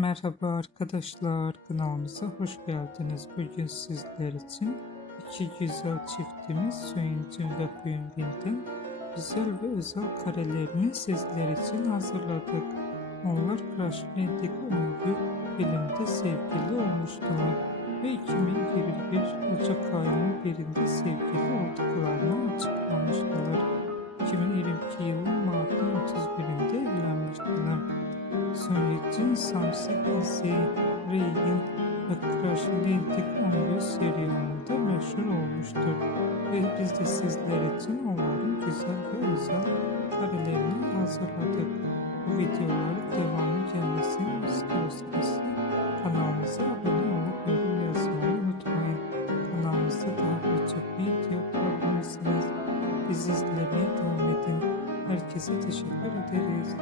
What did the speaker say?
Merhaba arkadaşlar, kanalımıza hoş geldiniz. Bugün sizler için iki güzel çiftimiz Suyuncun ve Huyunbin'den güzel ve özel karelerini sizler için hazırladık. Onlar Crash Bandicoot 11 bölümde sevgili olmuşlar ve 2021 Ocak ayının birinde sevgili olduklarını açıklamışlar. 2022 yılının Mart'ın 31'inde evlenmiştiler. Suyuncun Samsung Easy Ray'in ve Crash Bandicoot 11 serialında meşhur olmuştur ve biz de sizler için onların güzel ve özel karelerini hazırladık. Bu videoların devamı gelmesini istiyorsanız kanalımıza abone olup yorum yazmayı unutmayın. Kanalımızda daha birçok video bulabilirsiniz. Bizi izlemeye devam edin. Herkese teşekkür ederiz.